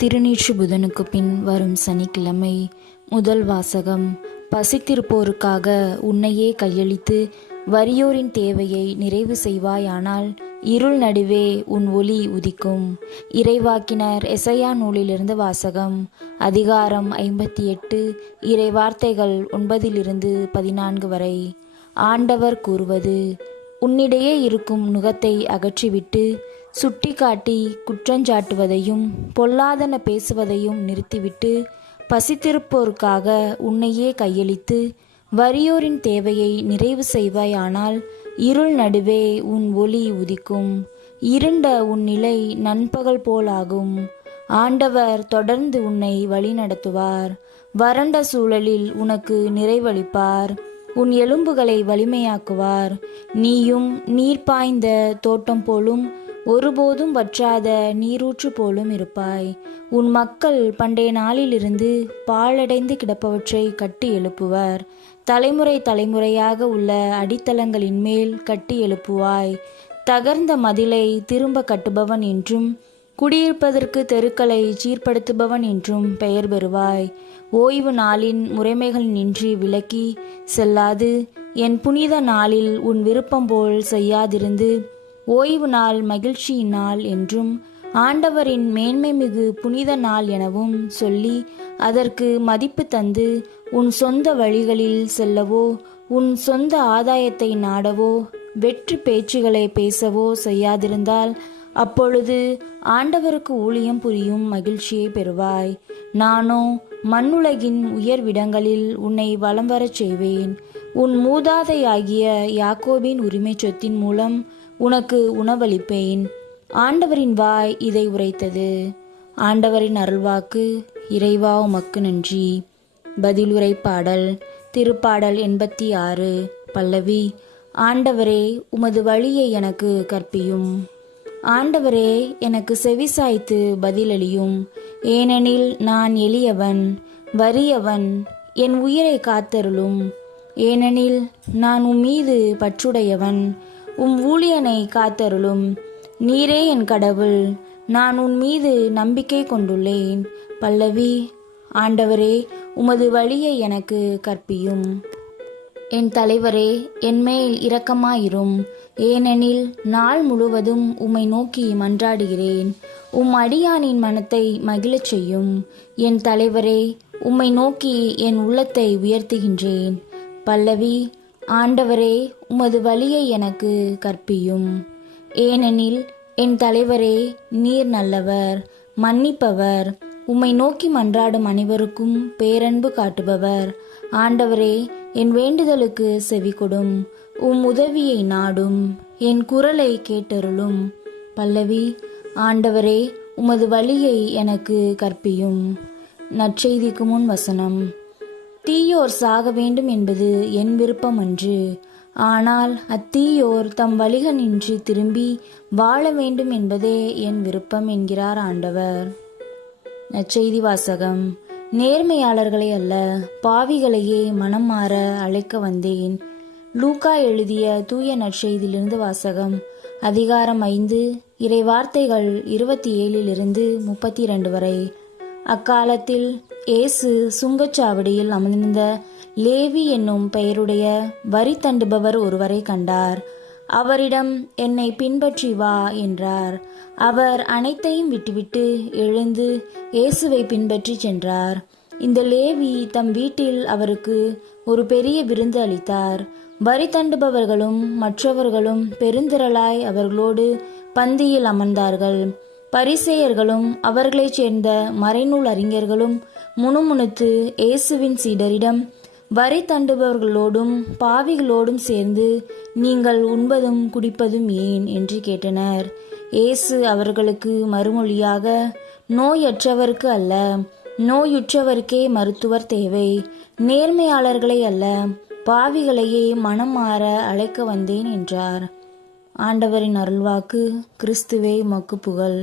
திருநீற்று புதனுக்கு பின் வரும் சனிக்கிழமை. முதல் வாசகம். பசித்திருப்போருக்காக உன்னையே கையளித்து வறியோரின் தேவையை நிறைவு செய்வாயானால் இருள் நடுவே உன் ஒளி உதிக்கும். இறைவாக்கினர் எசையா நூலிலிருந்து வாசகம். அதிகாரம் 58, இறை வார்த்தைகள் 9-14 வரை. ஆண்டவர் கூறுவது: உன்னிடையே இருக்கும் நுகத்தை அகற்றிவிட்டு சுட்டி காட்டி குற்றஞ்சாட்டுவதையும் பொல்லாதன பேசுவதையும் நிறுத்திவிட்டு பசித்திருப்போருக்காக உன்னையே கையளித்து வறியோரின் தேவையை நிறைவு செய்வாயானால் இருள் நடுவே உன் ஒளி உதிக்கும். இருண்ட உன் நிலை நண்பகல் போலாகும். ஆண்டவர் தொடர்ந்து உன்னை வழிநடத்துவார். வறண்ட சூழலில் உனக்கு நிறைவளிப்பார். உன் எலும்புகளை வலிமையாக்குவார். நீயும் நீர் பாய்ந்த தோட்டம் போலும் ஒருபோதும் வற்றாத நீரூற்று போலும் இருப்பாய். உன் மக்கள் பண்டைய நாளிலிருந்து பாழடைந்து கிடப்பவற்றை கட்டி எழுப்புவர். தலைமுறை தலைமுறையாக உள்ள அடித்தளங்களின் மேல் கட்டி எழுப்புவாய். தகர்ந்த மதிலை திரும்ப கட்டுபவன் என்றும் குடியிருப்பதற்கு தெருக்களை சீர்படுத்துபவன் என்றும் பெயர் பெறுவாய். ஓய்வு நாளின் முறைமைகள் நின்று விலக்கி செல்லாது என் புனித நாளில் உன் விருப்பம் போல் செய்யாதிருந்து ஓய்வு நாள் மகிழ்ச்சியின் நாள் என்றும் ஆண்டவரின் மேன்மை மிகு புனித நாள் எனவும் சொல்லி அதற்கு மதிப்பு தந்து உன் சொந்த வழிகளில் செல்லவோ உன் சொந்த ஆதாயத்தை நாடவோ வெற்றி பேச்சுகளை பேசவோ செய்யாதிருந்தால் அப்பொழுது ஆண்டவருக்கு ஊழியம் புரியும் மகிழ்ச்சியை பெறுவாய். நானோ மண்ணுலகின் உயர்விடங்களில் உன்னை வலம் வரச் செய்வேன். உன் மூதாதையாகிய யாக்கோபின் உரிமை சொத்தின் மூலம் உனக்கு உணவளிப்பேன். ஆண்டவரின் வாய் இதை உரைத்தது. ஆண்டவரின் அருள்வாக்கு. இறைவா உமக்கு நன்றி. பதிலுரை பாடல். திருப்பாடல் 86. பல்லவி. ஆண்டவரே, உமது வழியை எனக்கு கற்பியும். ஆண்டவரே, எனக்கு செவிசாய்த்து பதிலளியும். ஏனெனில் நான் எளியவன் வறியவன். என் உயிரை காத்தருளும். ஏனெனில் நான் உம்மீது பற்றுடையவன். ஊழியனை காத்தருளும். நீரே என் கடவுள். நான் உன் மீது நம்பிக்கை கொண்டுள்ளேன். பல்லவி. ஆண்டவரே, உமது வழியை எனக்கு கற்பியும். என் தலைவரே, என்மேல் இரக்கமாயிரும். ஏனெனில் நாள் முழுவதும் உம்மை நோக்கி மன்றாடுகிறேன். அடியானின் மனத்தை மகிழச் செய்யும். என் தலைவரே, உம்மை நோக்கி என் உள்ளத்தை உயர்த்துகின்றேன். பல்லவி. ஆண்டவரே, உமது வழியை எனக்கு கற்பியும். ஏனெனில் என் தலைவரே, நீர் நல்லவர், மன்னிப்பவர், உம்மை நோக்கி மன்றாடும் அனைவருக்கும் பேரன்பு காட்டுபவர். ஆண்டவரே, என் வேண்டுதலுக்கு செவிகொடும். உதவியை நாடும். என் குரலை கேட்டருளும். பல்லவி. ஆண்டவரே, உமது வழியை எனக்கு கற்பியும். நற்செய்திக்கு முன் வசனம். தீயோர் சாக வேண்டும் என்பது என் விருப்பம் அன்று. ஆனால் அத்தீயோர் தம் வழிகளின்றி திரும்பி வாழ வேண்டும் என்பதே என் விருப்பம் என்கிறார் ஆண்டவர். நற்செய்தி வாசகம். நேர்மையாளர்களை அல்ல, பாவிகளையே மனம் மாற அழைக்க வந்தேன். லூக்கா எழுதிய தூய நற்செய்தியிலிருந்து வாசகம். அதிகாரம் 5, இறை வார்த்தைகள் 27-32 வரை. அக்காலத்தில் இயேசு சுங்கச்சாவடியில் அமர்ந்த லேவி என்னும் பெயருடைய வரி தண்டுபவர் ஒருவரை கண்டார். அவரிடம், என்னை பின்பற்றி வா என்றார். அவர் அனைத்தையும் விட்டுவிட்டு எழுந்து இயேசுவை பின்பற்றி சென்றார். இந்த லேவி தம் வீட்டில் அவருக்கு ஒரு பெரிய விருந்து அளித்தார். வரி தண்டுபவர்களும் மற்றவர்களும் பெருந்திரளாய் அவர்களோடு பந்தியில் அமர்ந்தார்கள். பரிசேயர்களும் அவர்களைச் சேர்ந்த மறைநூல் அறிஞர்களும் முணுமுணுத்து இயேசுவின் சீடரிடம், வரி தண்டுபவர்களோடும் பாவிகளோடும் சேர்ந்து நீங்கள் உண்பதும் குடிப்பதும் ஏன் என்று கேட்டனர். இயேசு அவர்களுக்கு மறுமொழியாக, நோயற்றவருக்கு அல்ல, நோயுற்றவருக்கே மருத்துவர் தேவை. நேர்மையாளர்களை அல்ல, பாவிகளையே மனம் மாற அழைக்க வந்தேன் என்றார். ஆண்டவரின் அருள்வாக்கு. கிறிஸ்துவே உமக்கு புகழ்.